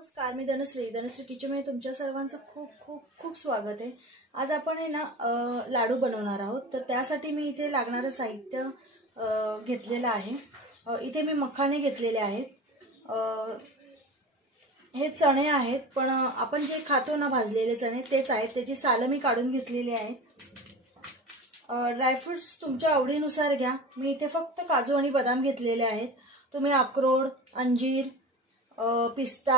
नमस्कार, मी धनश्री किचनमध्ये तुमच्या सर्वांचं खूप खूप खूप स्वागत आहे। आज आपण लाडू बनवणार आहोत। तर त्यासाठी मी इथे लागणारे साहित्य घेतलेलं आहे। इथे मी मखाने घेतलेले आहेत। हे चणे आहेत, पण आपण जे खातो ना भाजलेले चणे तेच आहेत। त्याची सालं मी काढून घेतलेली आहेत। ड्रायफ्रुट्स तुमच्या आवडीनुसार घ्या। मी इथे फक्त काजू आणि बदाम घेतलेले आहेत। तुम्ही अक्रोड, अंजीर, पिस्ता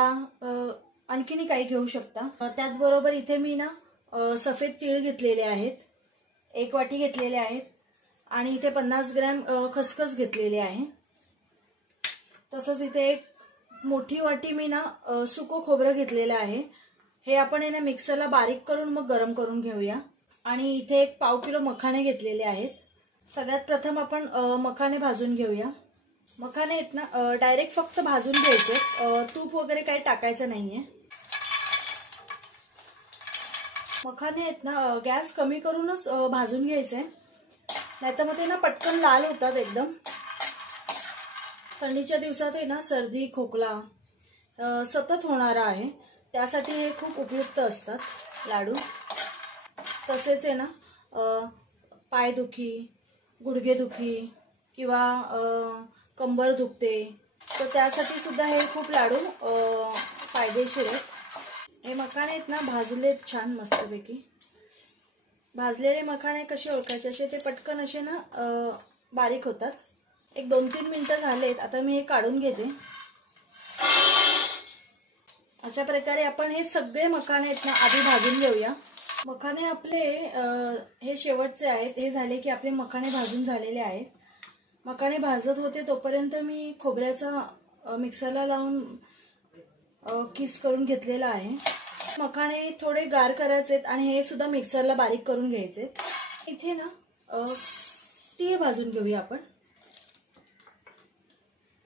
आणखीन काही घेऊ शकता। त्याचबरोबर इथे मी सफेद तीळ घेतलेले आहेत, 1 वाटी घेतलेले आहेत आणि इथे 50 ग्रॅम खसखस घेतलेले आहे। तसंच इथे एक मोठी वाटी मी सुको खोबरं घेतलेलं आहे। हे आपण मिक्सरला बारीक करून मग गरम करून घेऊया। आणि इथे एक पाव किलो मखाने घेतलेले आहेत। सगळ्यात प्रथम आपण मखाने भाजून घेऊया। मखाने डायरेक्ट फक्त भाजून घ्यायचे, तूप वगैरे काही टाकायचं नाहीये। मखाने गॅस कमी करूनच भाजून घ्यायचे, नाहीतर मग ते पटकन लाल होतात एकदम। थंडीच्या दिवसात सर्दी खोकला सतत होणारा आहे, त्यासाठी हे खूप उपयुक्त असतात लाडू। तसेच पायदुखी, गुडघेदुखी किंवा कंबर दुखते तर त्यासाठी सुद्धा हे खूप लाडू फायदेशीर आहेत। हे मखाने भाजलेत छान मस्तपैकी। भाजलेले मखाने कसे ओळखायचे, असे ते पटकन असे बारीक होतात। एक 2-3 मिनिटं झालेत, आता मी हे काढून घेते। अशा प्रकारे आपण हे सगळे मखाने आधी भाजून घेऊया। मखाने आपले हे शेवटचे आहेत। हे झाले की आपले मखाने भाजून झालेले आहेत। मखाने भाजत होते तोपर्यंत मी खोबऱ्याचा मिक्सरला लावून किस करून घेतलेला आहे। मखाने थोडे गार करायचे आणि हे सुद्धा मिक्सरला बारीक करून घ्यायचे। इथे तीळ भाजून घेऊया आपण,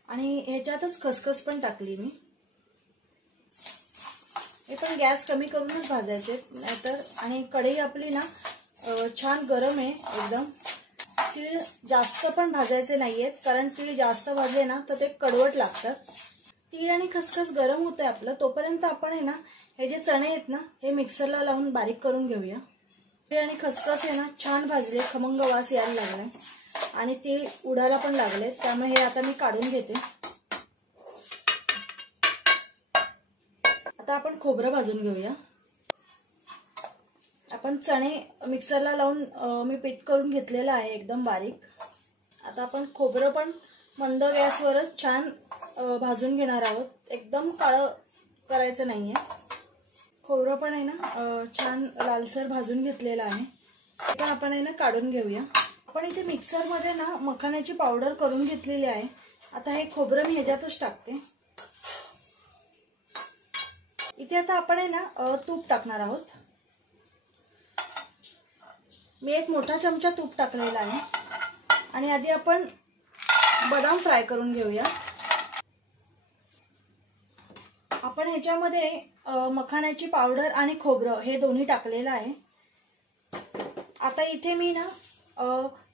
आणि ह्याच्यातच खसखस पण टाकली मी। हे पण गॅस कमी करूनच भाजायचे, नाहीतर आणि कढई आपली छान गरम आहे एकदम। तीळ जास्त पण भाजायचे नाहीयेत, कारण तीळ जास्त भाजले तर ते कडवट लागतात। तीळ आणि खसखस गरम होते आपलं, तोपर्यंत आपण हे जे चणे आहेत हे मिक्सरला लावून बारीक करून घेऊया। तीळ आणि खसखस छान भाजले, खमंग वास यायला लागलाय आणि तीळ उडायला पण लागले, त्यामुळे हे आता मी काढून घेते। आता आपण खोबरं भाजून घेऊया। आपण चणे मिक्सरला लावून मी पीठ करून घेतलेलं आहे एकदम बारीक। आता आपण खोबरं पण मंद गॅसवरच छान भाजून घेणार आहोत, एकदम काळं करायचं नाहीये। खोबरं पण छान लालसर भाजून घेतलेलं आहे। हे पण आपण काढून घेऊया। आपण इथे मिक्सर मध्ये मखाण्याची पावडर करून घेतलेली आहे। आता हे खोबरं मी ह्याच्यातच टाकते। इथे आता आपण तूप टाकणार आहोत। मी एक मोठा चमचा तूप टाकलेला आहे आणि आधी आपण बदाम फ्राय करून घेऊया। आपण ह्याच्यामध्ये मखाण्याची पावडर आणि खोबरं हे दोन्ही टाकलेलं आहे। आता इथे मी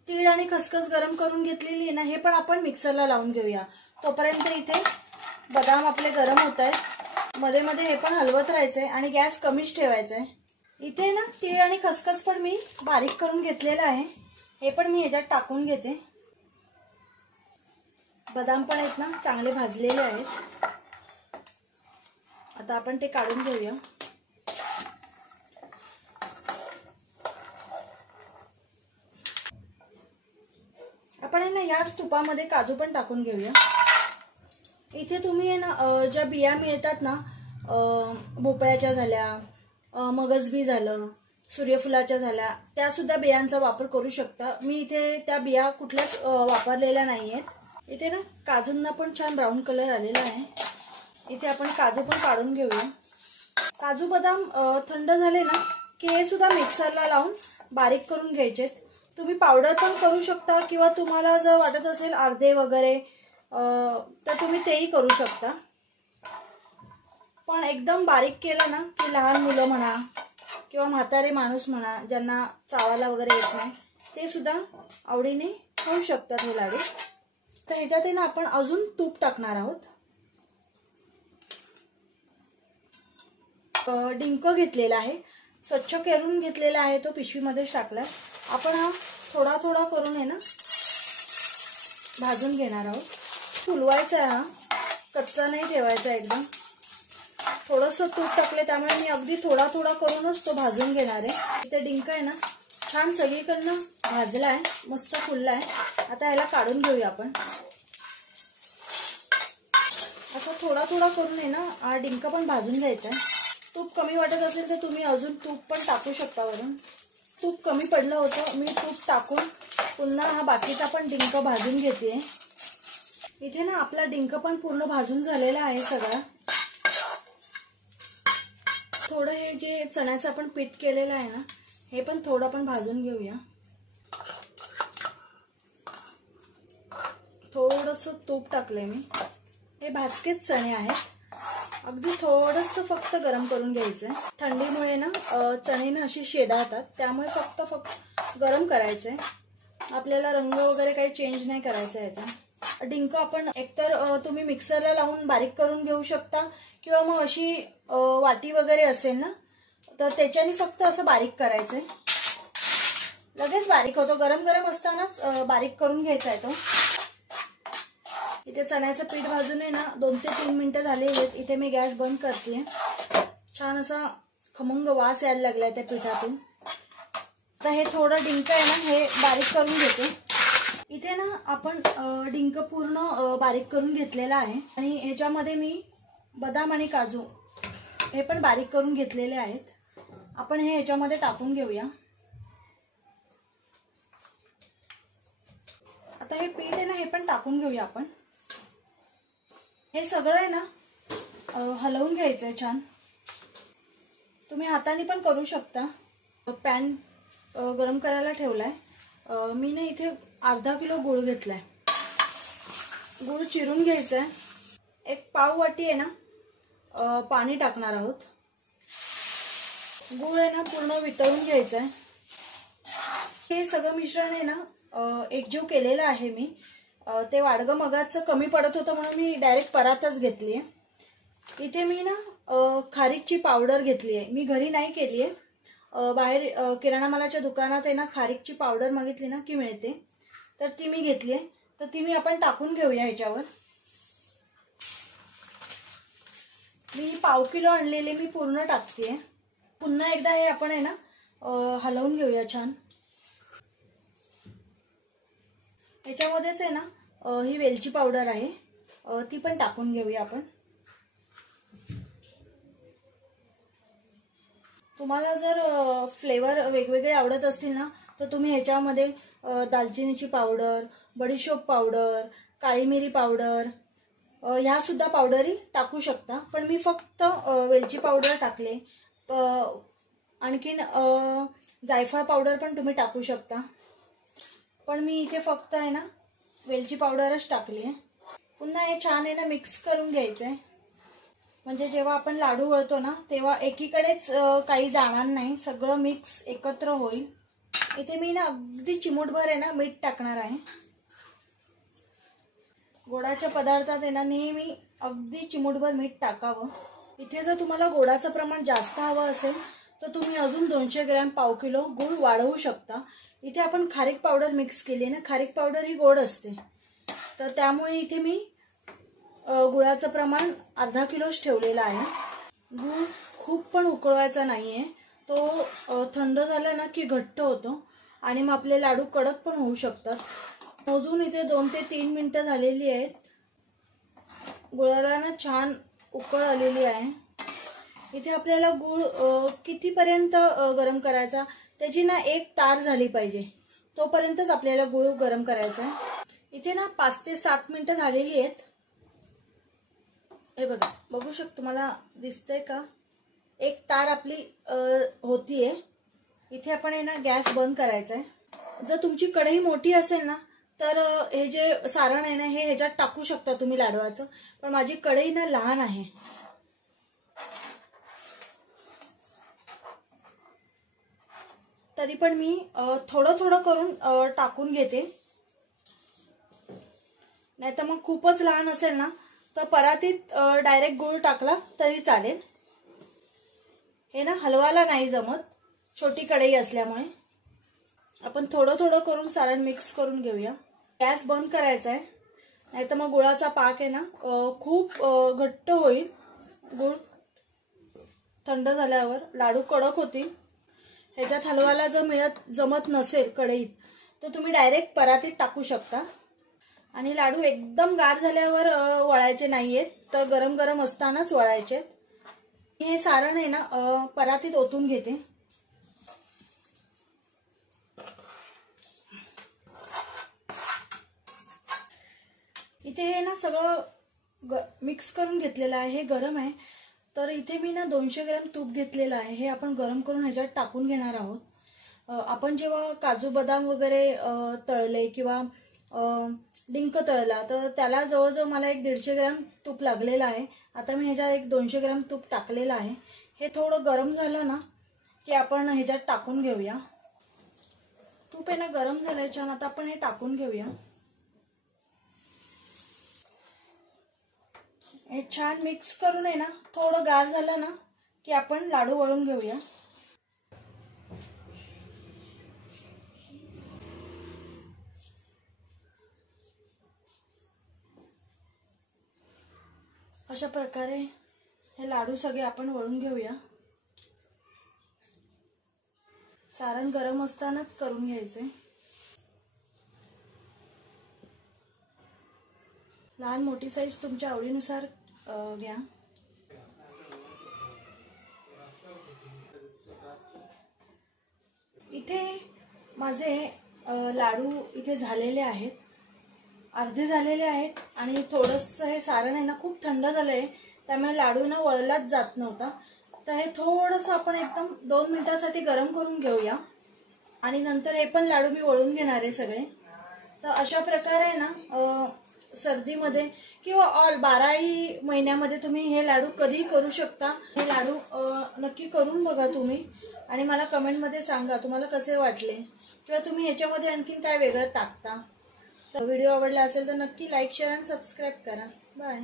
तीळ आणि खसखस गरम करून घेतलेली आहे हे पण आपण मिक्सरला लावून घेऊया। तोपर्यंत इथे बदाम आपले गरम होत आहेत, मध्ये मध्ये हे पण हलवत राहायचंय आणि गॅस कमीच ठेवायचा आहे। इथे तीळ आणि खसखस पण मी बारीक करून घेतलेलं आहे, हे पण मी ह्याच्यात टाकून घेते। बदाम पण चांगले भाजलेले आहेत। आता आपण ते काढून घेऊया। आपण याच तुपामध्ये काजू पण टाकून घेऊया। इथे तुम्ही ज्या बिया मिळतात भोपळ्याच्या झाल्या, मगजबी झालं, सूर्यफुलाच्या झाल्या, त्या सुद्धा बियांचा वापर करू शकता। मी इथे त्या बिया कुठल्याच वापरलेल्या नाहीयेत। इथे काजूंना पण छान ब्राऊन कलर आलेला आहे। इथे आपण काजू पण काढून घेऊया। काजू बदाम थंड झाले की हे सुद्धा मिक्सरला लावून बारीक करून घ्यायचे। तुम्ही पावडर पण करू शकता किंवा तुम्हाला जर वाटत असेल अर्धे वगैरे तर तुम्ही तेही करू शकता। पण एकदम बारीक केलं की लहान मुलं म्हणा किंवा म्हातारे माणूस म्हणा, ज्यांना चावायला वगैरे येत नाही, ते सुद्धा आवडीने खाऊ शकतात हे लाडू। तर ह्याच्यात आपण अजून तूप टाकणार आहोत। डिंक घेतलेला आहे, स्वच्छ करून घेतलेला आहे, तो पिशवीमध्ये टाकलाय. आपण हा थोडा थोडा करून आहे ना भाजून घेणार आहोत. फुलवायचा आहे, हा कच्चा नाही ठेवायचा. एकदम थोडंसं तूप टाकले त्यामुळे मी अगदी थोडा थोडा करूनच तो भाजून घेणार आहे. इथे डिंक आहे ना छान सगळीकडनं भाजलाय, मस्त फुललाय. आता याला काढून घेऊया आपण. असं थोडा थोडा करून आहे ना हा डिंक पण भाजून घ्यायचा आहे. तूप कमी वाटत असेल तर तुम्ही अजून तूप पण टाकू शकता वरून. तूप कमी पडलं होतं, मी तूप टाकून पुन्हा हा बाकीचा पण डिंक भाजून घेते. इथे ना आपला डिंक पण पूर्ण भाजून झालेला आहे सगळा. थोडं हे जे चण्याचं आपण पीठ केलेलं आहे ना हे पण थोडं पण भाजून घेऊया. थोडंसं तूप टाकलंय मी. हे भाजकेच चणे आहेत, अगदी थोडंसं फक्त गरम करून घ्यायचंय. थंडीमुळे ना चणे ना अशी शेदाळतात, त्यामुळे फक्त गरम करायचंय. आपल्याला रंग वगैरे काही चेंज नाही करायचा याचा. डिंक आपण एकतर तुम्ही मिक्सरला लावून बारीक करून घेऊ शकता किंवा मग अशी वाटी वगैरे असेल ना तर त्याच्याने फक्त असं बारीक करायचंय. लगेच बारीक होतो, गरम गरम असतानाच बारीक करून घ्यायचा आहे तो. इथे चण्याचं पीठ भाजून आहे ना 2 ते 3 मिनिटं झाले आहेत. इथे मी गॅस बंद करते. छान असा खमंग वास यायला लागलाय त्या पिठातून. आता हे थोडं डिंक आहे ना हे बारीक करून घेते. इथे ना आपण डिंक पूर्ण बारीक करून घेतलेला आहे आणि ह्याच्यामध्ये मी बदाम आणि काजू हे पण बारीक करून घेतलेले आहेत. आपण हे ह्याच्यामध्ये टाकून घेऊया. आता हे पीठ आहे ना हे पण टाकून घेऊया आपण. हे सगळं आहे ना हलवून घ्यायचंय छान. तुम्ही हाताने पण करू शकता. पॅन गरम करायला ठेवलाय. मी ना इथे अर्धा किलो गूळ घेतलाय. गूळ चिरून घ्यायचाय. एक पाव वाटी आहे ना पाणी टाकणार आहोत. गूळ आहे ना पूर्ण वितळून घ्यायचंय. हे सगळं मिश्रण आहे ना एकजीव केलेलं आहे मी. ते वाडगं मगाचं कमी पडत होतं म्हणून मी डायरेक्ट परातच घेतली आहे. इथे मी ना खारीकची पावडर घेतली आहे. मी घरी नाही केली आहे. बाहेर किराणा मालाच्या दुकानात आहे ना खारीकची पावडर मागितली ना की मिळते, तर ती मी घेतली आहे. तर ती मी आपण टाकून घेऊया ह्याच्यावर. मी पाव किलो आणलेले मी पूर्ण टाकते. पुन्हा एकदा हे आपण आहे ना हलवून घेऊया छान. ह्याच्यामध्येच आहे ना ही वेलची पावडर आहे, ती पण टाकून घेऊया आपण. तुम्हाला जर फ्लेवर वेगवेगळे आवडत असतील ना तर तुम्ही ह्याच्यामध्ये दालचिनीची पावडर, बडीशोप पावडर, काळी मिरी पावडर ह्या सुद्धा पावडरी टाकू शकता. पण मी फक्त वेलची पावडर टाकले. आणखीन जायफळ पावडर पण तुम्ही टाकू शकता. पण मी इथे फक्त आहे ना वेलची पावडरच टाकली आहे. पुन्हा हे छान आहे ना मिक्स करून घ्यायचंय. म्हणजे जेव्हा आपण लाडू वळतो ना तेव्हा एकीकडेच काही जाणार नाही, सगळं मिक्स एकत्र होईल. इथे मी ना अगदी चिमूटभर आहे ना मीठ टाकणार आहे. गोडाच्या पदार्थात आहे ना नेहमी अगदी चिमूटभर मीठ टाकावं. इथे जर तुम्हाला गोडाचं प्रमाण जास्त हवं असेल तर तुम्ही अजून 200 ग्रॅम पाव किलो गूळ वाढवू शकता. इथे आपण खारीक पावडर मिक्स केली ना, खारीक पावडर ही गोड असते, तर त्यामुळे इथे मी गुळाचं प्रमाण अर्धा किलोच ठेवलेला आहे. गूळ खूप पण उकळवायचा नाहीये, तो थंड झाला ना की घट्ट होतो आणि मग आपले लाडू कडक पण होऊ शकतात. मोजून इथे 2 ते 3 मिनिटं झालेली आहेत. गुळाला ना छान उकळ आलेली आहे. इथे आपल्याला गूळ कितीपर्यंत गरम करायचा, त्याची ना एक तार झाली पाहिजे तोपर्यंतच आपल्याला गूळ गरम करायचा आहे. इथे ना 5 ते 7 मिनिटं झालेली आहेत. हे बघा, बघू शकतो, तुम्हाला दिसतंय का? एक तार आपली होतीये. इथे आपण आहे ना गॅस बंद करायचा आहे. जर तुमची कढई मोठी असेल ना तर हे जे सारण आहे ना हे ह्याच्यात टाकू शकता तुम्ही लाडवाचं, पण माझी कढई ना लहान आहे. तरी पण मी थोडं थोडं करून टाकून घेते. नाही तर मग खूपच लहान असेल ना तर परातीत डायरेक्ट गूळ टाकला तरी चालेल. हे ना हलवायला नाही जमत, छोटी कढई असल्यामुळे. आपण थोडं थोडं करून सारण मिक्स करून घेऊया. गॅस बंद करायचा आहे, नाही तर मग गुळाचा पाक आहे ना खूप घट्ट होईल. गुळ थंड झाल्यावर लाडू कडक होतील. ह्याच्यात हलवायला जर जमत नसेल कढईत, तर तुम्ही डायरेक्ट परातीत टाकू शकता. आणि लाडू एकदम गार झाल्यावर वळायचे नाहीयेत, तर गरम गरम असतानाच वळायचे. हे सारण आहे ना परातीत ओतून घेते. इथे हे ना सगळं मिक्स करून घेतलेलं आहे. हे गरम आहे, तर इथे मी ना 200 ग्रॅम तूप घेतलेलं आहे. हे आपण गरम करून ह्याच्यात टाकून घेणार आहोत. आपण जेव्हा काजू बदाम वगैरे तळले किंवा डिंक तळला, तर त्याला जवळजवळ मला एक 150 ग्रॅम तूप लागलेलं आहे. आता मी ह्याच्यात एक 200 ग्रॅम तूप टाकलेलं आहे. हे थोडं गरम झालं ना की आपण ह्याच्यात टाकून घेऊया. तूप आहे ना गरम झालंय छान. आता आपण हे टाकून घेऊया. हे छान मिक्स करून आहे ना थोडं गार झालं ना की आपण लाडू वळून घेऊया. अशा प्रकारे हे लाडू सगळे आपण वळून घेऊया. सारण गरम असतानाच करून घ्यायचे. लहान मोठी साईज तुमच्या आवडीनुसार घ्या. इथे माझे लाडू इथे झालेले आहेत, अर्धे झालेले आहेत. आणि थोडंसं हे सारण आहे ना खूप थंड झालंय, त्यामुळे लाडू ना वळलाच जात नव्हता. तर हे थोडंसं आपण एकदम 2 मिनिटासाठी गरम करून घेऊया. आणि नंतर हे पण लाडू मी वळून घेणार आहे सगळे. तर अशा प्रकारे ना सर्दीमध्ये किंवा ऑल 12ही महिन्यामध्ये तुम्ही हे लाडू कधी करू शकता. हे लाडू नक्की करून बघा तुम्ही आणि मला कमेंटमध्ये सांगा तुम्हाला कसे वाटले, किंवा तुम्ही ह्याच्यामध्ये आणखीन काय वेगळं टाकता. तर व्हिडिओ आवडला असेल तर नक्की लाईक, शेअर आणि सबस्क्राईब करा. बाय.